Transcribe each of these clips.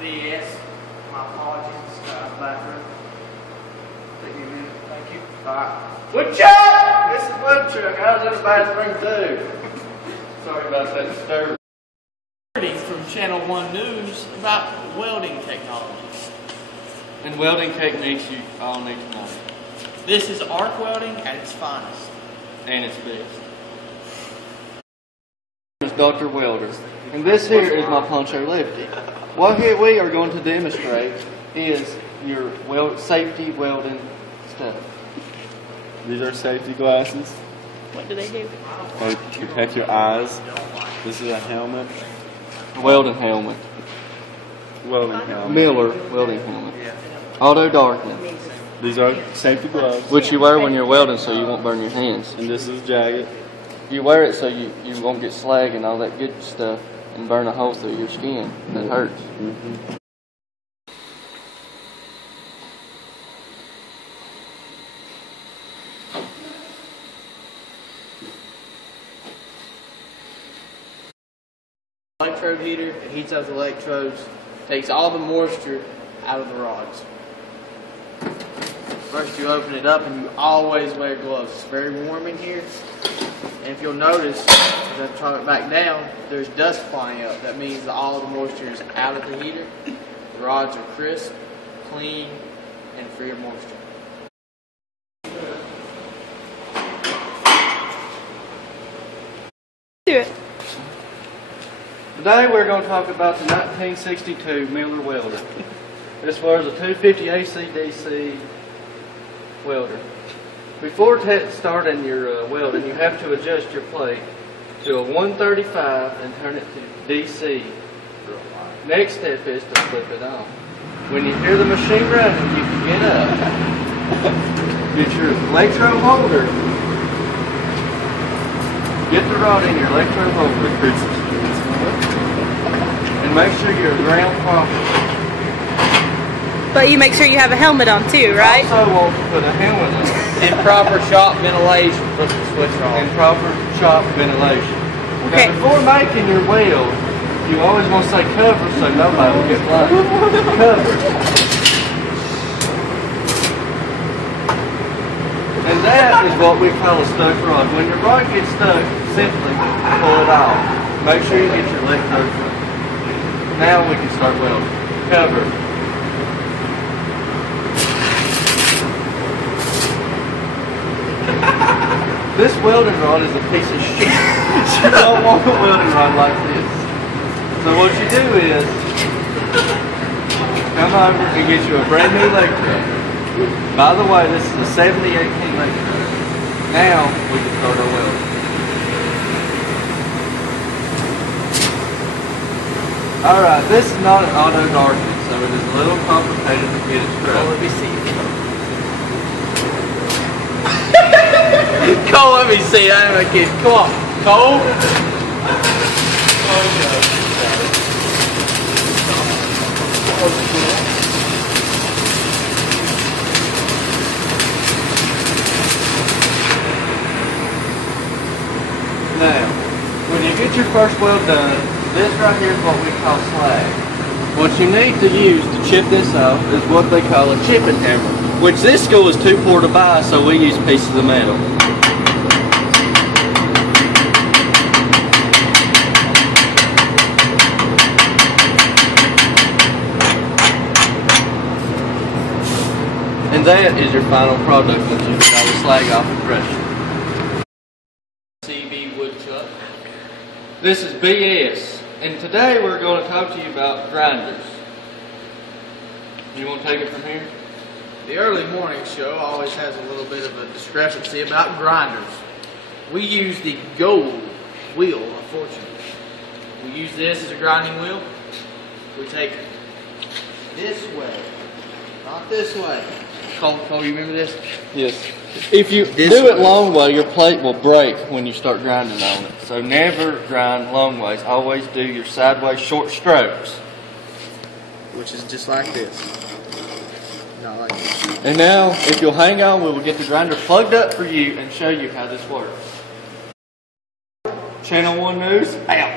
VS. My apologies, bathroom. Take me a minute. Thank you. Alright. Woodchuck! This is Woodchuck. How's everybody's spring too? Sorry about that disturbance. From Channel 1 News about welding technologies. And welding techniques you all need to know. This is arc welding at its finest. And its best. This is Dr. Welder. And this here is my Poncho Lefty. What here we are going to demonstrate is your safety welding stuff. These are safety glasses. What do they do? They protect your eyes. This is a helmet. Welding helmet. Welding helmet. Miller welding helmet. Auto darkening. These are safety gloves. Which you wear when you're welding so you won't burn your hands. And this is jacket. You wear it so you won't get slag and all that good stuff and burn a hole through your skin. That hurts. Electrode heater, it heats up the electrodes, takes all the moisture out of the rods. First you open it up and you always wear gloves. It's very warm in here. And if you'll notice, as I turn it back down, there's dust flying up. That means that all the moisture is out of the heater. The rods are crisp, clean, and free of moisture. Do it. Today we're going to talk about the 1962 Miller welder. This was a 250 AC/DC welder. Before starting your welding, you have to adjust your plate to a 135 and turn it to DC. Next step is to flip it on. When you hear the machine running, you can get up. Get your electrode holder. Get the rod in your electrode holder. And make sure you're ground properly. But you make sure you have a helmet on too, right? You also want to put a helmet on. And proper shop ventilation, flip the switch off. And proper shop ventilation. Okay. Now before making your weld, you always want to say cover so nobody will get blind. Cover. And that is what we call a stuck rod. When your rod gets stuck, simply pull it off. Make sure you get your electrode free. Now we can start welding. Cover. This welding rod is a piece of shit. You don't want a welding rod like this. So what you do is, come over and get you a brand new electrode. By the way, this is a 70/18 electrode. Now we can start our welding. Alright, this is not an auto darkening, so it is a little complicated to get it straight. Let me see. Cole, let me see. I am a kid. Come on. Cole. Now, when you get your first weld done, this right here is what we call slag. What you need to use to chip this off is what they call a chipping hammer, which this school is too poor to buy, so we use pieces of metal. And that is your final product once you get all the slag off the pressure. CB Woodchuck. This is BS, and today we're going to talk to you about grinders. You want to take it from here? The early morning show always has a little bit of a discrepancy about grinders. We use the gold wheel, unfortunately. We use this as a grinding wheel. We take it this way, not this way. Cole, you remember this? Yes. If you do it long way, your plate will break when you start grinding on it. So never grind long ways. Always do your sideways short strokes. Which is just like this. Not like this. And now, if you'll hang on, we will get the grinder plugged up for you and show you how this works. Channel 1 News, out.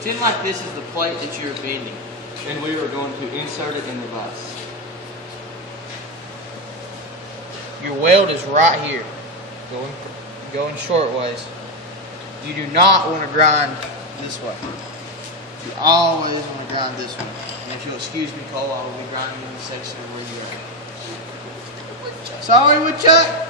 Pretend like this is the plate that you're bending. And we are going to insert it in the vise. Your weld is right here, going short ways. You do not want to grind this way. You always want to grind this way. And if you'll excuse me, Cole, I will be grinding in the section of where you are. Sorry, woodchuck.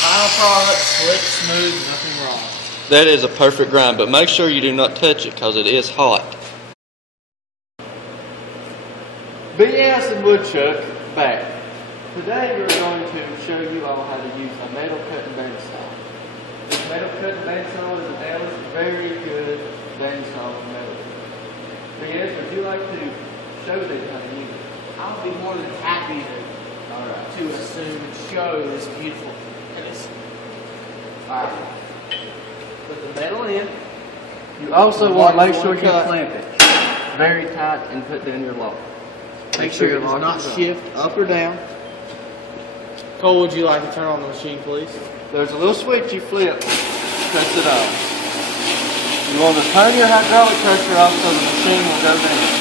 Final product, slick, smooth, nothing wrong. That is a perfect grind, but make sure you do not touch it because it is hot. BS and woodchuck back. Today we're going to show you all how to use a metal cutting bandsaw. This metal cutting bandsaw is an Alice very good bandsaw of metal. BS, would you like to show them how to use it? I'll be more than happy to assume and show this beautiful piece. Alright. Put the metal in. You also want to make sure you clamp it very tight and put down your lock. Make sure it does not shift up or down. Cole, would you like to turn on the machine, please? There's a little switch you flip, cuts it off. You want to turn your hydraulic pressure off so the machine will go down.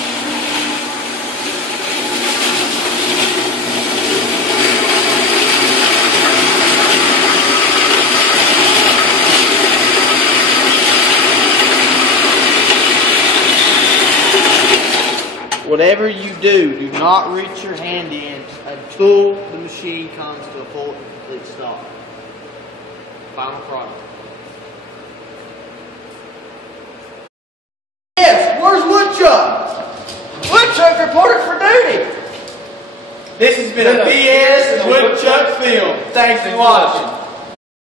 Whatever you do not reach your hand in until the machine comes to a full and complete stop. Final product. Yes, where's Woodchuck? Woodchuck reported for duty. This has been a BS Woodchuck film. Thanks for watching.